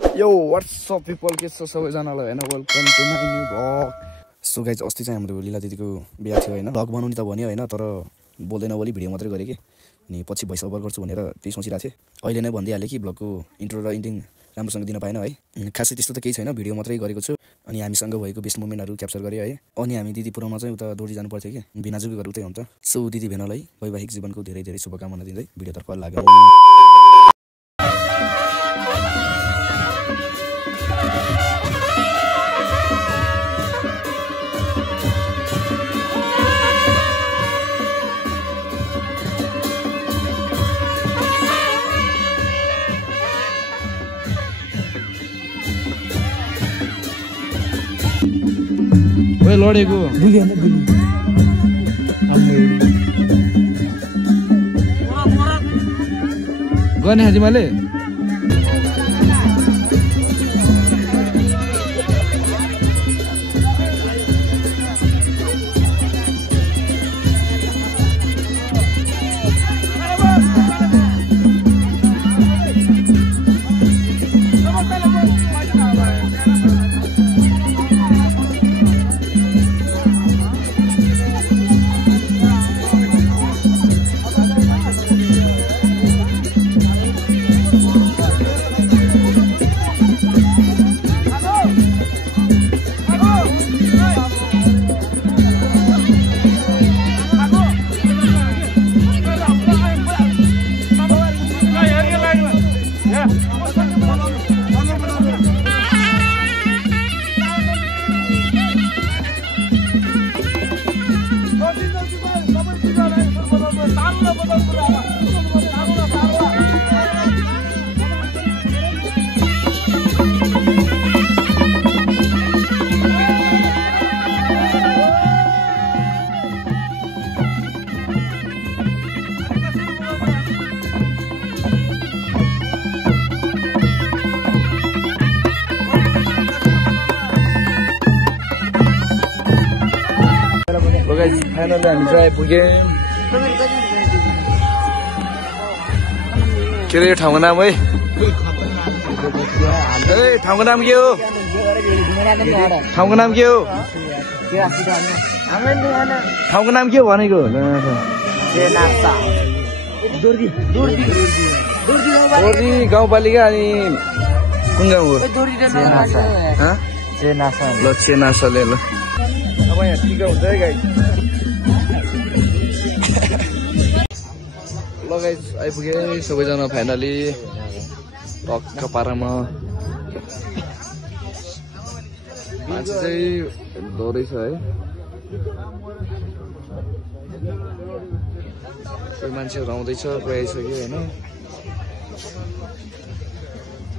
यो WhatsApp people के छ सबैजनालाई हैन welcome to my new blog. So guys अस्ति चाहिँ हाम्रो लीला दिदीको बिहा थियो हैन। ब्लग बनाउने त भन्यो हैन तर बोल्दैन बोली भिडियो मात्रै गरे के। अनि पछि भोइस ओभर गर्छु भनेर त्यही सोचिरहेको थिएँ। अहिले नै भनिदिइहालेँ कि ब्लगको इन्ट्रो र इन्डिङ राम्रोसँग दिन पाएन है। खासै त्यस्तो त केही छैन, भिडियो मात्रै गरेको छु। अनि हामीसँग भएको बेस्ट मोमेन्टहरू क्याप्चर गरेँ है। अनि हामी दिदी पुराउन चाहिँ उता दोर्जी जानु पर्थ्यो कि बिनाजुको घर उतै हुन्छ। सो दिदी भेनालाई वैवाहिक जीवनको धेरै धेरै शुभकामना दिँदै भिडियोतर्फ लाग्यो। लडेको गर्ने हाजिमाले फाइनली हामी चाहिँ आइपुग्यौँ। के अरे ठाउँको नाम है? ठाउँको नाम के हो? ठाउँको नाम के हो? ठाउँको नाम के हो भनेको? दोर्जी गाउँपालिका। अनि कुन गाउँ हो? ल चेनासले ल अब यहाँ टिका हुन्छ है गाइस। ल गाइस आइपुगे सबैजना फाइनली टक्क पारामा। मान्छे चाहिँ दौडैछ है। कोही मान्छेहरू आउँदैछ, कोही आइसक्यो होइन।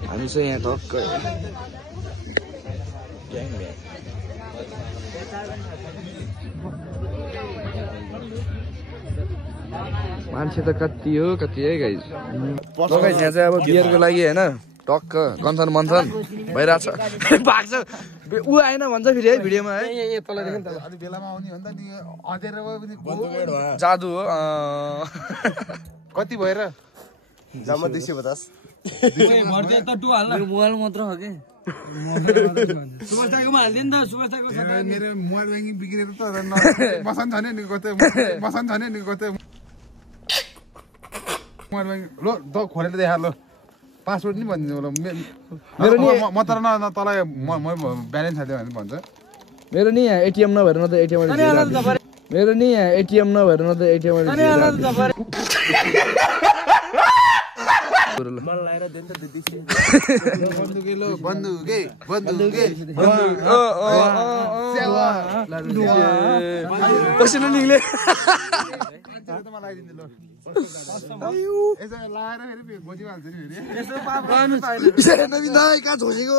हामी चाहिँ यहाँ टक्क मान्छे त कति हो कति है गाइस। यहाँ चाहिँ अब बियरको लागि होइन टक्क कन्थन मन्थन भइरहेछ। भाग्छ ऊ आएन भन्छ फेरि है भिडियोमा है। जादु हो कति भएर जम्मा 250 मोबाइल मात्र हो कि सुभाषदाको हाल्दियो नि त। सुभाषदाको मेरो मोबाइल ब्याङ्किङ बिग्रेर त बसन छैन नि कतै बसन छैन नि कतै मोबाइल ब्याङ्किङ लो द खोलेर देखा लो पासवर्ड नि भनिदिनु ल। मेरो नि म तर न तँलाई म ब्यालेन्स हाल्यो भने भन्छ। मेरो नि यहाँ एटिएम नभएर न त एटिएम मेरो नि यहाँ एटिएम नभएर न त एटिएम पसिना निक्ले नवीन दाई कहाँ झोसेको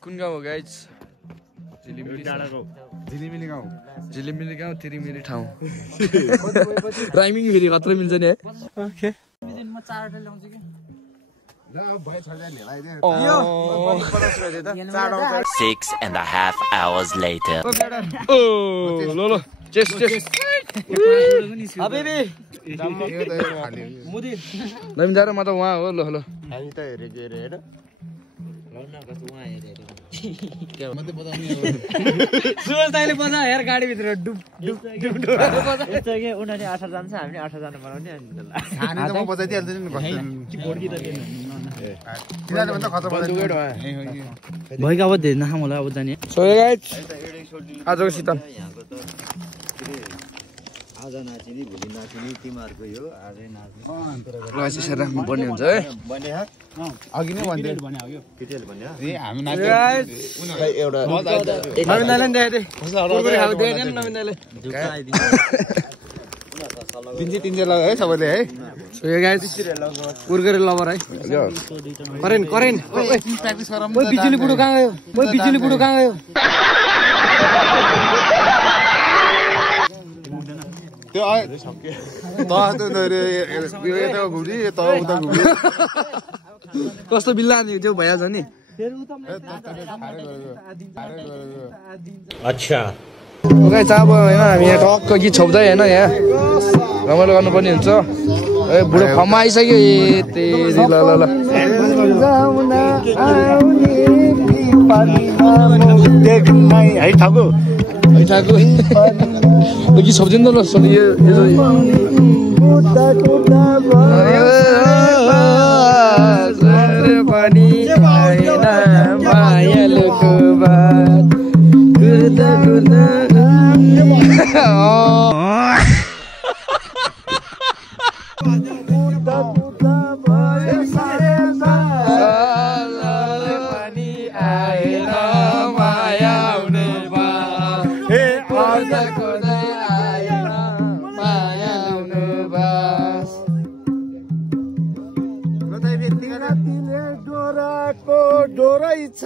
कुन गाउँ हो गाइज? झिलिमिली गाउँ तिरिमिरी ठाउँ। राइमिङ फेरि खतरा मिल्छ नि है। 6.5 hours later. Oh, Lolo. Cheers. Habibi. नमिन म त उहाँ हो ल ल हामी त हेरेको हेर सुभाष दाइले बजा हेर गाडीभित्र डुब डुब डुब उनीहरूले 18 जान्छ हामीले 18 जानु बनाउने अनि म बजाइदिइहाल्छु नि भएका अब धेरै नखाम होला अब जाने सो गाइस आजको शीतल आज नाचिने भोलि नाचिने तिमीहरूको यो आजै नाच्ने यसरी राख्नु पर्ने हुन्छ है भने अघि नै भन्थे केटीहरूले भन्यो ए हामी एउटा नवीन दाइले नि देखाइ दे कुरकुरे खाएको देखाइ दिएन नवीन दाइले तिन लगायो है सबैले है सो गाइस कुरकुरे लभर है करेन्ट करेन्ट प्र्याक्टिस गरौँ ओइ बिजुली बुढो कहाँ गयो ओइ बिजुली बुढो कहाँ गयो त्यो यता घुम्ने यता उता घुम्ने कस्तो बिल्ला नि त्यो भइहाल्छ नि अच्छा गाइस अब हैन हामी यहाँ टक्क गीत छोप्दै हैन यहाँ रमाइलो गर्नुपर्ने हुन्छ ए बुढो फर्म आइसक्यो ए तेरी ल ल ल है ठाको ठाको गीत छोप्दिन त ल पनि आएन मायालुको बात कुर्दा कुर्दा डोरै छ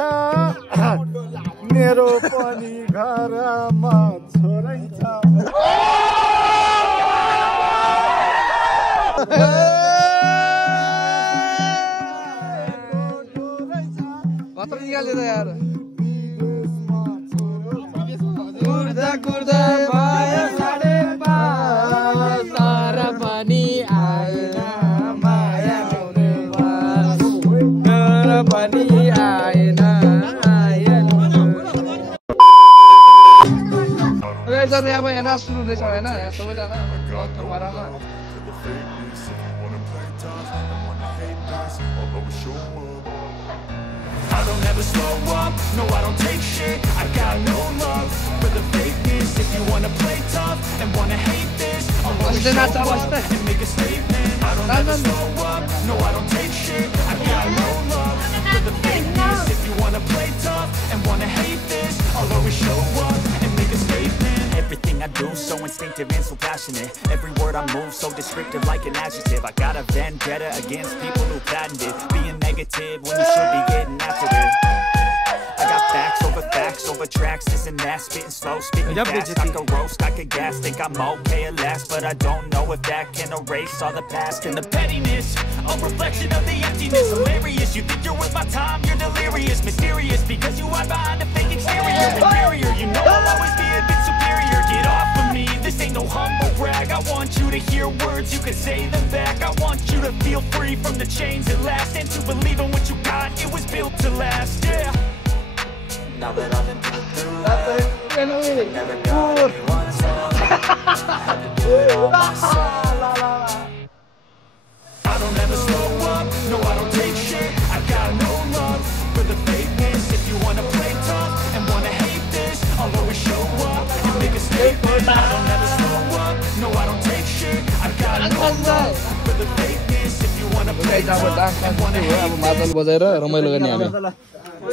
मेरो पनि घरमा छोरै छ कत्रो निकाल्यो त यार कुर्दा कुर्दा भयो 5:30 तर पनि आएन माया हुने बास तर पनि आएन अब यहाँ नाच सुरु हुँदैछ होइन सबैजना I don't ever slow up, no I don't take shit. I got no love for the fakeness. If you wanna play tough and wanna hate this, I'll always show up and make a statement. I don't ever slow up, no I don't take shit. I got no love for the fakeness. If you wanna play tough and wanna hate this, I'll always show up and make a statement. Everything I do so instinctive and so passionate. Every word I move so descriptive like an adjective. I got a vendetta against people who patented being negative when you should be getting after it. I got facts over tracks, this and that, spitting slow, spitting fast. I could roast, I could gas, think I'm okay at last, but I don't know if that can erase all the past. And the pettiness, a reflection of the emptiness. Hilarious, you think you're worth my time, you're delirious. Mysterious, because you hide behind a fake exterior. Inferior, you know I'll always be a bit superior. Get off of me, this ain't no humble brag. I want you to hear words, you can say them back. I want you to feel free from the chains at last, and to believe in what you got, it was built to last, yeah. Now that I've been through that, never got anyone's help. Had to do it all myself. I don't ever slow up, no I don't take shit. I got no love for the fakeness. If you wanna play tough and wanna hate this, I'll always show up and make a statement. I don't ever slow up, no I don't take shit. I got no love for the fakeness. If you wanna play tough and wanna hate this, मादल बजाएर रमाइलो गर्ने हामी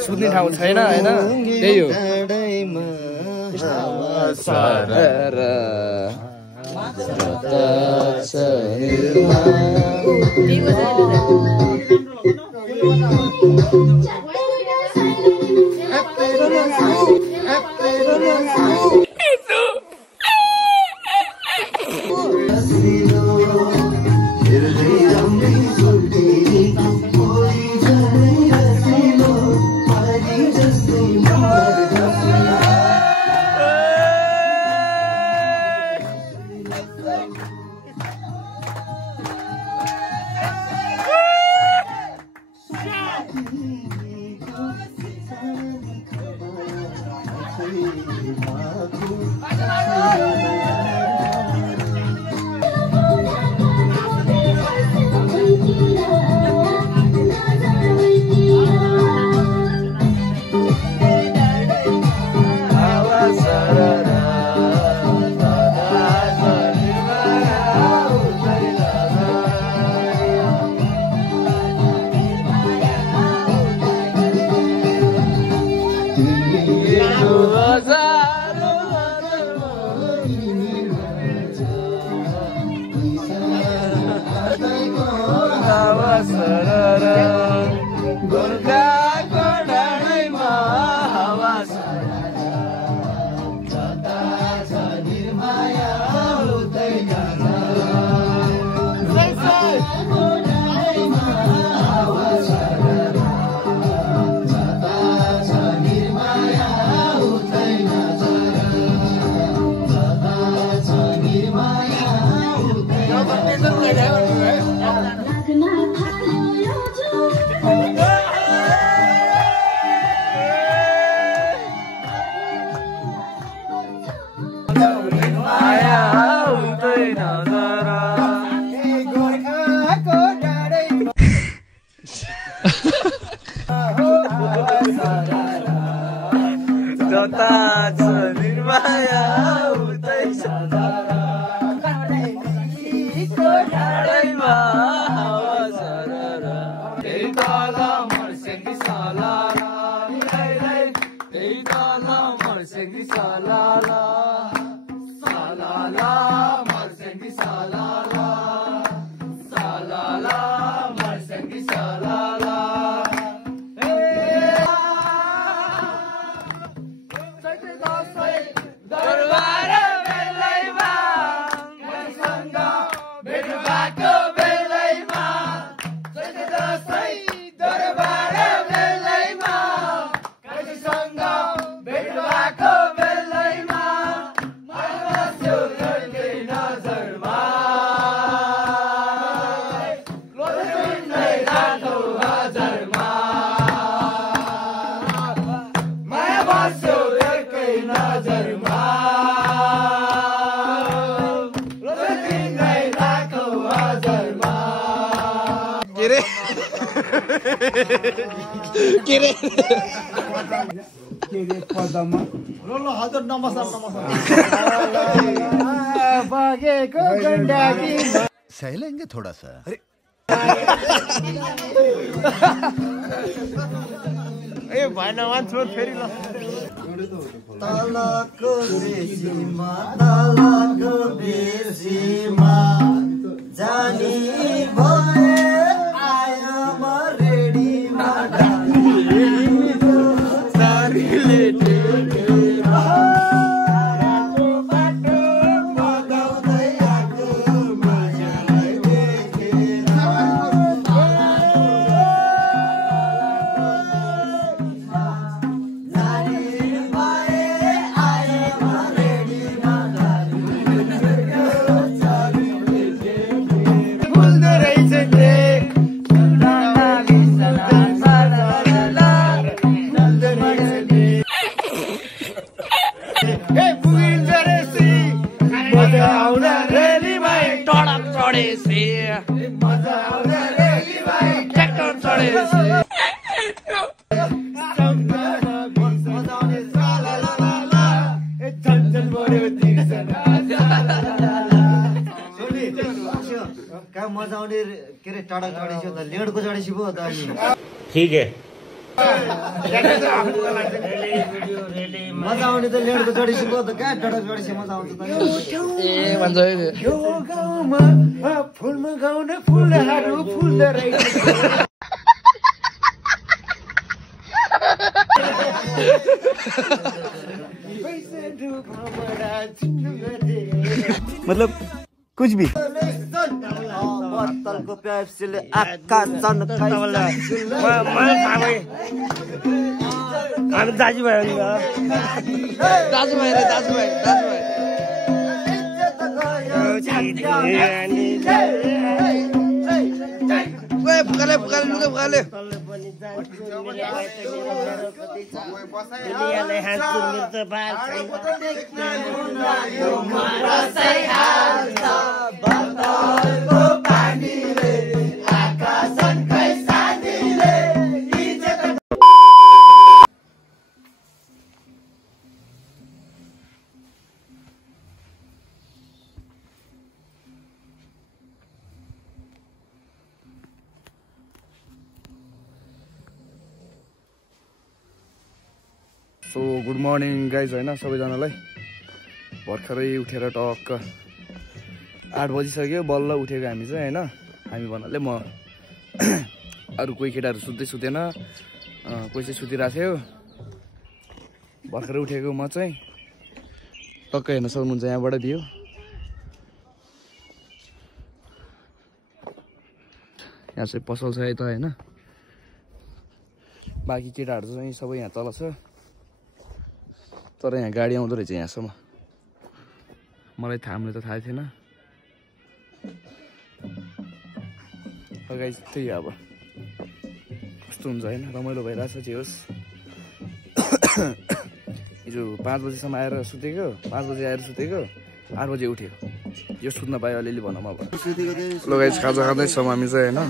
सुत्ने ठाउँ छैन हैन त्यही हो गोर्खाको डाँडैमा हावा सही लेंगे थोड़ा सा ए भएन वान स्रोत फेरि ल तलको बेसीमा जानी भए आयो म रेडीमा सारीले मजा आउने के अरे टाढा चढेछु त लेडको चढेछु पो त अनि ठीक है मजा आउने त लेडको चढेछु पो त कहाँ टाढा चढेछु मजा आउँछ त ए भन्छ यो गाउँमा फुलमा गाउने फुलहरू फुल्दै रहेछ मतलब कुछ भी बोतलको पेप्सीले आकाश चन्काइ हामी दाजुभाइ हो दाजुभाइ रे दाजुभाइ पुकाले पुकाले सो गुड मर्निङ गाइज होइन सबैजनालाई भर्खरै उठेर टक्क 8 बजिसक्यो बल्ल उठेको हामी चाहिँ होइन हामी भन्नाले म अरू कोही केटाहरू सुतेन, कोही चाहिँ सुतिरहेको थियो। भर्खर उठेको म चाहिँ टक्कै हेर्न सक्नुहुन्छ यहाँबाट भ्यू। यहाँ चाहिँ पसल छ यता होइन, बाँकी केटाहरू चाहिँ सबै यहाँ तल छ। तर यहाँ गाडी आउँदो रहेछ यहाँसम्म, मलाई थाम्ने त थाहा थिएन। गाइस त्यही अब कस्तो हुन्छ होइन, रमाइलो भइरहेछ जे होस्। हिजो 5 बजीसम्म आएर सुतेको, 5 बजी आएर सुतेको, 8 बजी उठ्यो। यो सुत्न पायो अलिअलि भनौँ अब। ल गाइस खाजा खाँदैछौँ हामी चाहिँ होइन,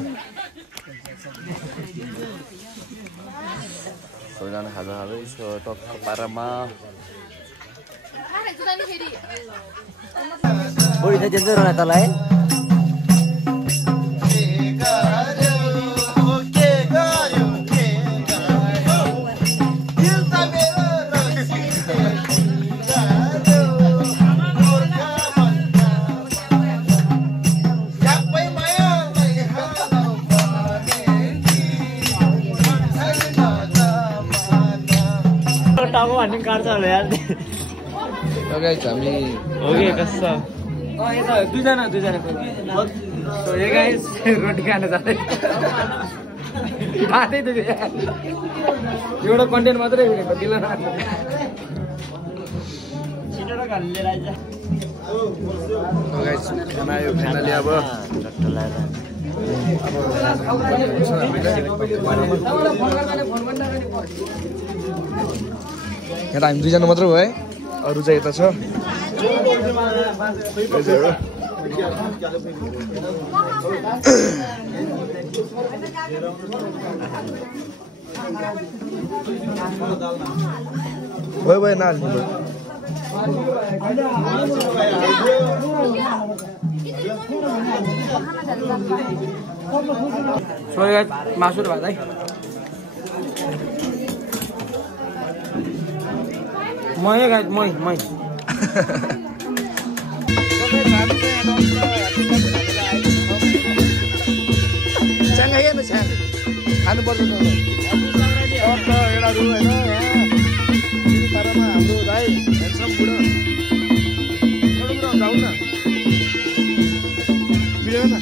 सबैजना खाजा खाँदैछ टक्क पारामा। बुढी चाहिँ त्यस्तो रोना तल है। टाको भन्ने काट्छ होला यार। गाइस हामी हो कि कस्तो यता दुईजना गाइस रोटी खान जाँदै बातै त एउटा कन्टेन्ट मात्रै हेरेको दिला गाइस खाना आयो फाइनली अब। यहाँ त हामी दुईजना मात्रै हो है, अरू चाहिँ यता छ। भयो नहाल्नु भयो। मासु र भात है। मै खानुपर्छ एउटा रु होइन, हाम्रो भाइ हेन्डसम बुढो एउटा जाउँ न मिलेन।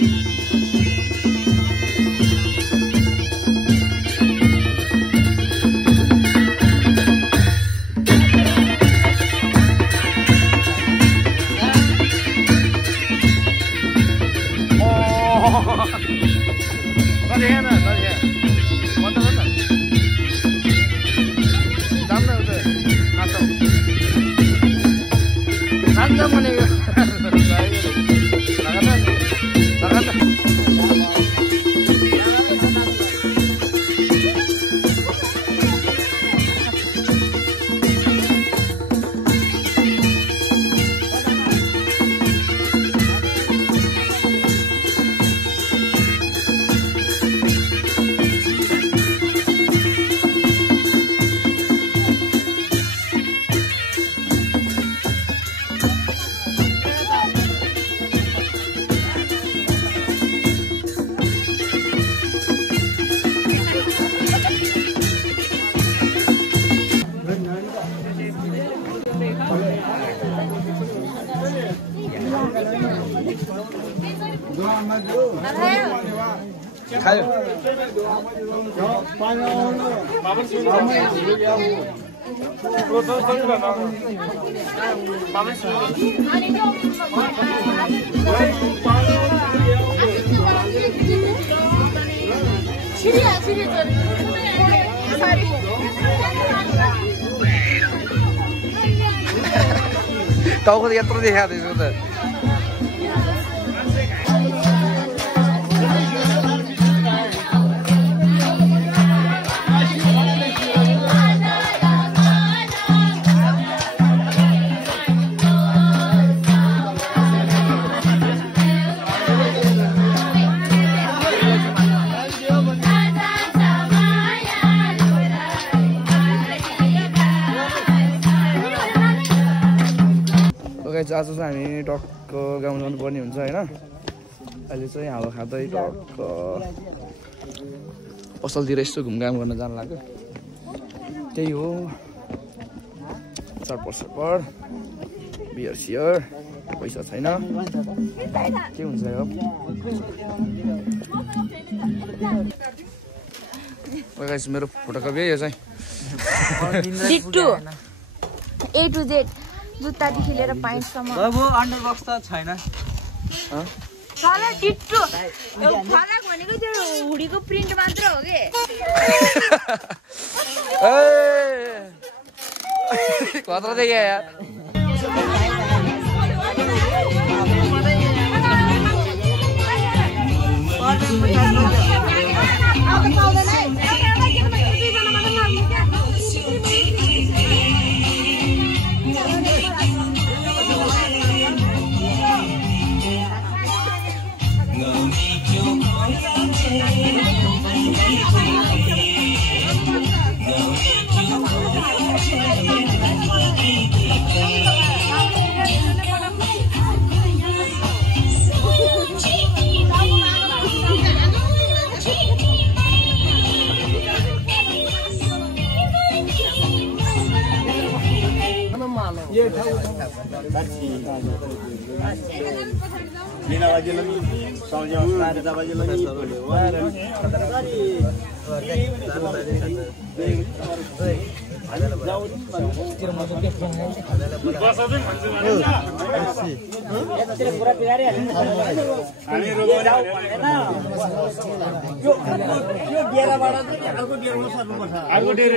टाउको त यत्रो देखाएको त आज चाहिँ हामी टक्क गाउँ जानुपर्ने हुन्छ होइन। अहिले चाहिँ हावा खाँदै टक्क पसलतिर यसो घुमघाम गर्न जान लाग्यो त्यही हो चाडपर्ड बियर सियर पैसा छैन के हुन्छ अब गाइस मेरो फोटोकपी है यो चाहिँ डिट्टो A to Z जुत्तादेखि लिएर पाइन्टसम्म अब अन्डरबक्स त छैन साला डिट्टो फरक भनेको त्यो हुडीको प्रिन्ट मात्र हो के खतरा देखियो यार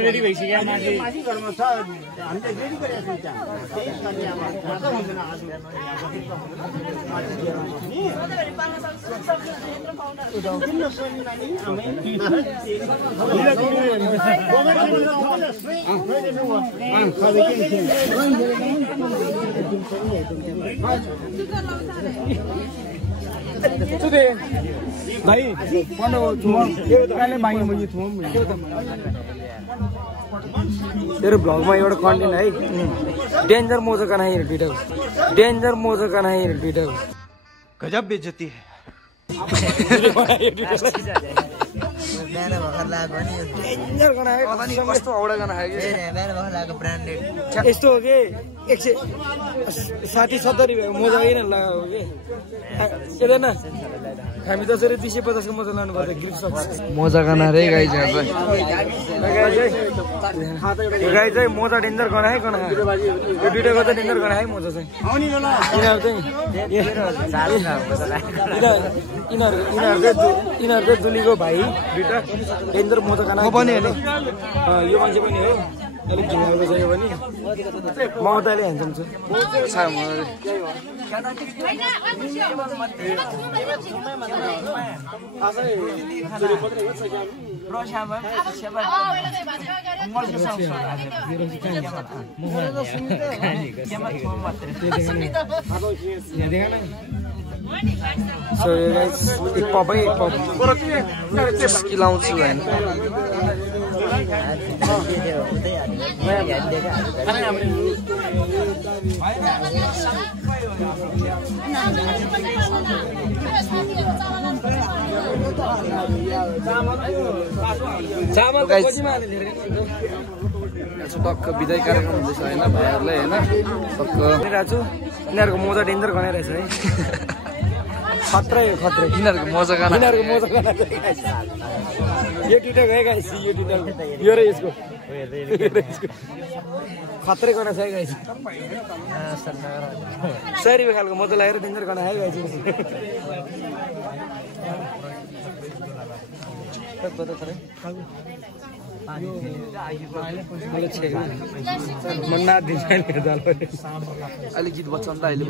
रेडी भइसक्यो भाई तेरो भ्लगमा एउटा कन्टेन्ट है डेन्जर मोजा का नहीं ट्विटर डेन्जर मोजा का नहीं ट्विटर गजब बेइज्जती है यस्तो हो कि 160-70 मोजा किन लगाएको कि हेर्दैन हामी त जसरी 250 को मोजा लानु पर्छ ग्रिप सक्छ मोजा खाना रे गाइस यहाँ यो गाई चाहिँ मोजा डेन्जर गना है गना यो दुईटाको त डेन्जर गना है मोजा चाहिँ यिनीहरूको दुलीको भाइ दुईटा डेन्जर मोजा खाना पनि हेर्ने यो मान्छे पनि हो अलिक झुमाएको छ यो पनि म उताले ह्यान्डसम छु So guys, एक पप चिलाउँछु होइन टक्क विदाई कार्यक्रम हुँदैछ होइन भाइहरूलाई होइन टक्क यिनीहरूको मोजा डेन्जर गनाइरहेछ है खतरा हो खतरा यिनीहरूको मोजा खाना यो टुटा गयो गाइस यो टुटा यो र यसको खतरै गर्न छ है गाइस 100 रुपैयाँ खालको मोजा लगाएर डेन्जर गर्न है गाइस मन्ना दिन अहिले गीत बच्छ नि त अहिले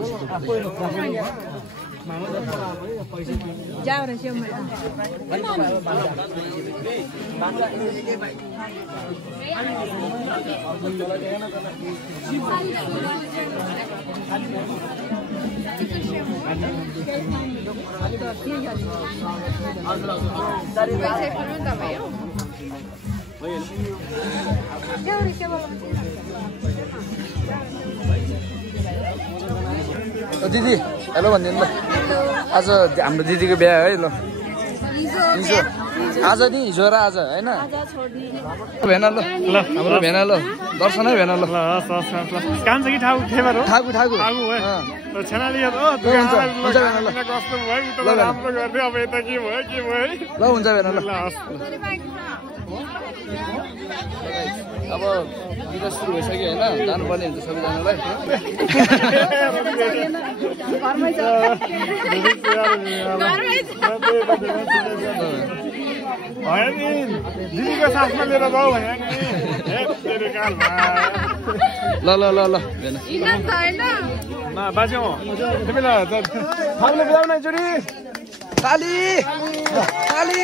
दिदी हेलो भनिदिनु ल आज हाम्रो दिदीको बिहा है ल हिजो आज नि हिजो र आज होइन भेन ल हाम्रो भेन ल दर्शनै भेन ल काम छ कि ठाउँ ठेबर हो ठाकु ठाकु छेनाली हो हुन्छ भेन ल कस्तो भयो उता राम्रो गर्दै अब यता के भयो ल हुन्छ भेन ल अब बिदा सुरु भइसक्यो होइन जानुपर्ने हुन्छ सबैजनालाई दिदीको साथमा लिएर जाऊ भने ल ल ल ल बाजे तिमीलाई थाम्ले बोलाउन एकचोटि काली काली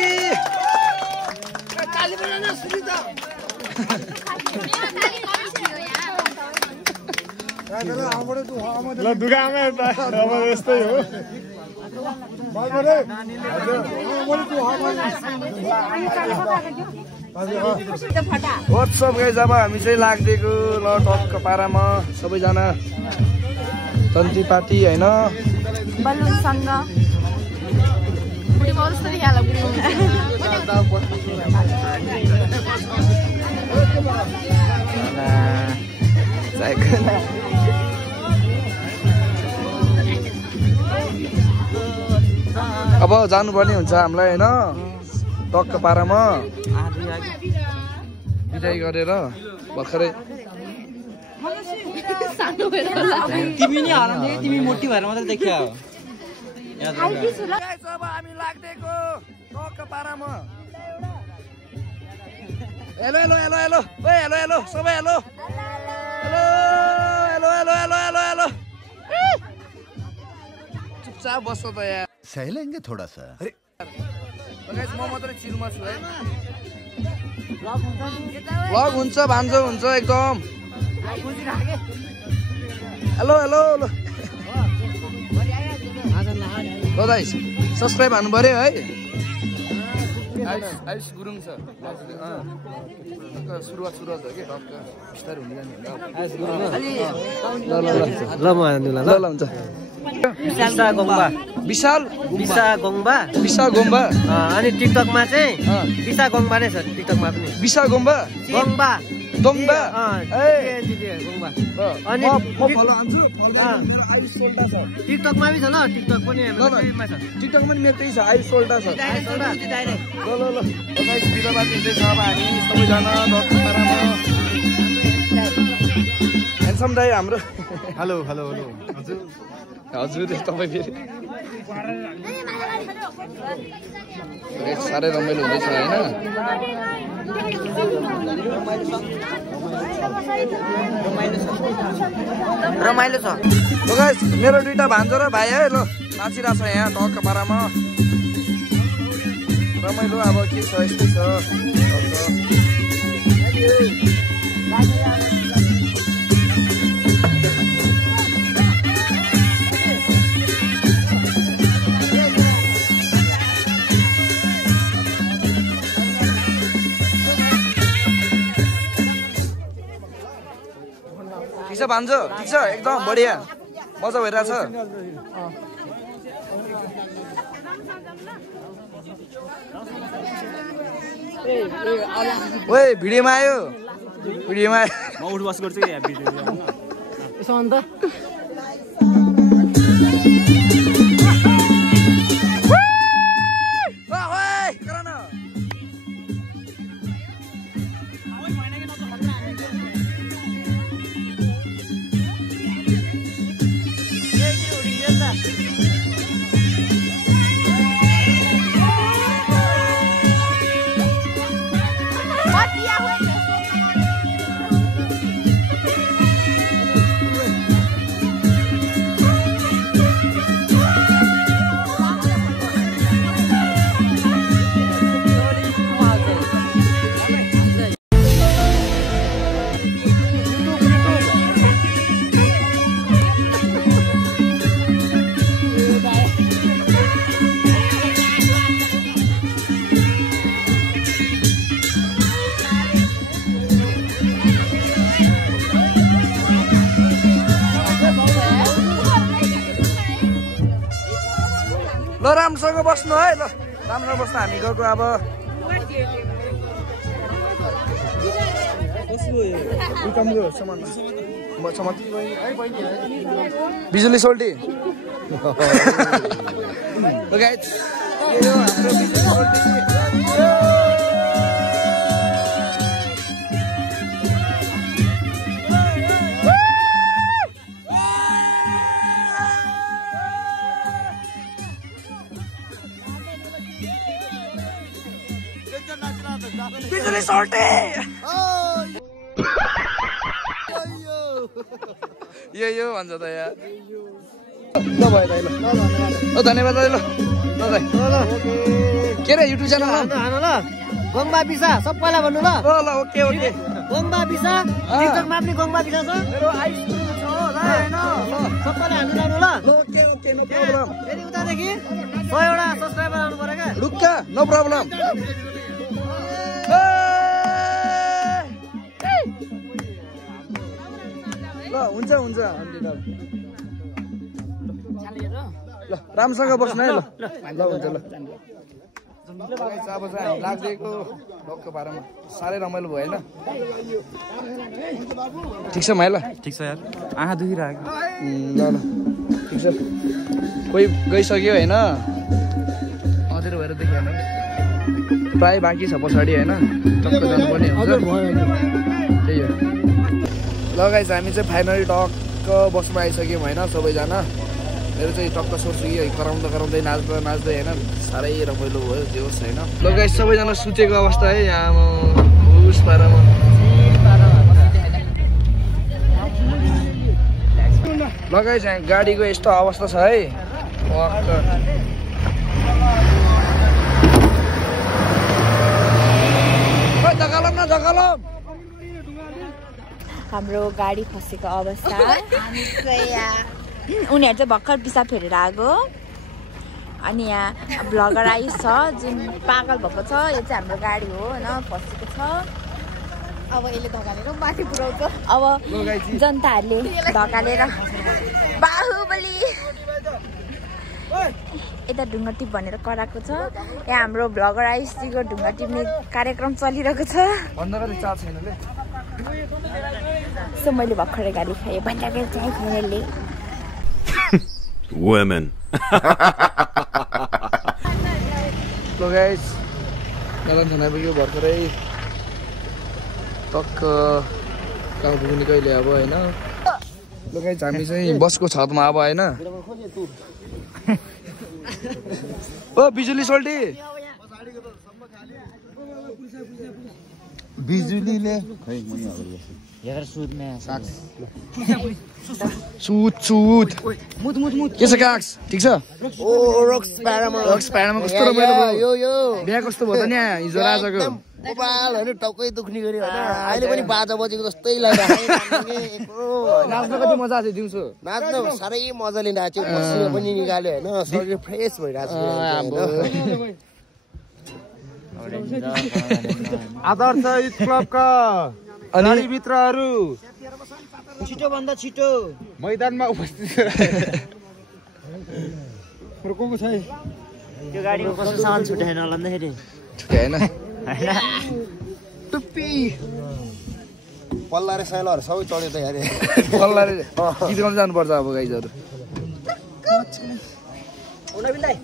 ल दुगामा अब यस्तै हो व्हाट्सअप गाइज अब हामी चाहिँ लाग्दिएको ल टक्क पारामा सबैजना तन्ती पार्टी होइन बलुनसँग अब जानुपर्ने हुन्छ हामीलाई होइन टक्क पारामा बिदाई गरेर भर्खरै तिमी नि हराउँदै तिमी मोटी भएर मात्रै देखियो अब हामी लाग्दिएको टक्क पारामा हेलो हेलो हेलो हेलो ओए हेलो हेलो सबै hello hello hello hello hello hello चुपचाप बस्छ त यार सहेलेंगे थोड़ा सा म मात्रै चिलमा छु है भ्लग हुन्छ भान्जो हुन्छ एकदम हेलो हेलो हेलो ल दाइ सब्सक्राइब हान्नु पर्यो है आयुष गुरुङ छ सुरुवात हो कि टक्क बिस्तारै हुँदै जाने ल म हान्नुला ल ल हुन्छ विशा गोम्बा विशा गोम्बा अनि टिकटकमा चाहिँ विशा गोम्बा नै छ टिकटकमा पनि विशा गोम्बा गोम्बा दोम्बा गोम्बा अनि टिकटकमा पनि छ ल टिकटक पनि टिकटकमा पनि मेरै छ आयुष सोल्टा छ ल ल ल बिदाबाजी हुँदैछ अब हामी सबैजना ह्यान्डसम दाइ हाम्रो हेलो हेलो हेलो हजुर तपाईँ फेरि साह्रै रमाइलो हुँदैछ होइन रमाइलो छ मेरो दुईटा भान्जो र भाइ है ल नाचिरहेको छ यहाँ टक्क पारामा रमाइलो अब के छ यस्तै छ ठिक छ भान्जो ठिक छ एकदम बढिया मजा भइरहेछ ओए भिडियोमा आयो भिडियोमा आयो म उठ बस गर्छु कि भिडियो यसो अन्त राम्रोसँग बस्नु है ल राम्रोसँग बस्नु हामी गएको अब बिजुली सोल्टी बिजुली सोल्टी यो भन्छ त यार ल भयो दाइ ल धन्यवाद दाइ ल दाइ के रे युट्युब च्यानल हानु ल गङ्बा बिसा सबैलाई भन्नु ल ल ओके ओके गङ्बा बिसा टिकटकमा पनि गङ्बा बिसा छ मेरो आइसक्रिम छ ल हैन ल सबैलाई हानु लानु ल ओके ओके नो प्रब्लम फेरि उतादेखि 100 वटा सब्स्क्राइबर आउनु पर्यो क्या रुक्का नो प्रब्लम ल हुन्छ हुन्छ ल राम्रोसँग बस्नु है ल ल हुन्छ ल अब चाहिँ हामी लाग्दिएको ढक्क पारामा साह्रै रमाइलो भयो होइन ठिक छ भाइ ल ठिक छ यार आँखा दुखिरहेको ल ल ठिक छ कोही गइसक्यो होइन अँधेरो भएर देख्यो होइन प्रायः बाँकी छ पछाडि होइन टक्क जानुपर्ने हुन्छ त्यही हो ल गाइस हामी चाहिँ फाइनली टक्क बसमा आइसक्यौँ होइन सबैजना मेरो चाहिँ टक्क सोच्छु कि कराउँदा कराउँदै नाच्दा नाच्दै होइन साह्रै रमाइलो भयो त्यो होस् होइन ल गाइस सबैजना सुतेको अवस्था है यहाँ उस पारामा ल गाइस यहाँ गाडीको यस्तो अवस्था छ है धकालम न धकालम हाम्रो गाडी फसेको अवस्था उनीहरू चाहिँ भर्खर पिसाब फेरेर आएको अनि यहाँ ब्लगर आइस छ जुन पागल भएको छ यो चाहिँ हाम्रो गाडी हो होइन फसेको छ अब यसले धकालेर माथि पुऱ्याउँछ अब जनताहरूले धकालेर बाहुबली यता ढुङ्गा टिप भनेर कराएको छ यहाँ हाम्रो ब्लगर आइसजीको ढुङ्गा टिप्ने कार्यक्रम चलिरहेको छ सो मैले भर्खरै गाडी खाएँ भन्दाखेरि चाहिँ खानेले Women. So guys, jalan sana pergi भर्खरै टक्क कहाँ पुग्ने कहिले अब होइन ल गाइस हामी चाहिँ बसको छतमा अब होइन ओ बिजुली सोल्टी बिजुलीले सुट के छ काक्स ठिक छ ओ रक्स प्यारामा कस्तो रमाइलो भयो यो बिहा कस्तो भयो त नि हिजो राजाको कपाल हैन टाउकै दुख्ने गरी हैन अहिले पनि बाजा बजेको जस्तै लागिरहेको नाच्न कति मजा आयो दिउँसो नाच्न साह्रै मजाले नाच्यो पसिना पनि निकाल्यो हैन शरीर फ्रेस भइरहेको आदर्श युथ क्लबका अनि मित्रहरू छिटो भन्दा छिटो मैदानमा उपस्थित को छ त्यो गाडीको कस्तो सामान छुटाएन भन्दाखेरि छुटाएन टुप्पी पल्ला रे साइलहरु सबै चढ्यो त यार पल्ला रे गीत गाउन जानु पर्छ अब गाइजहरु ओना बिन्दाइ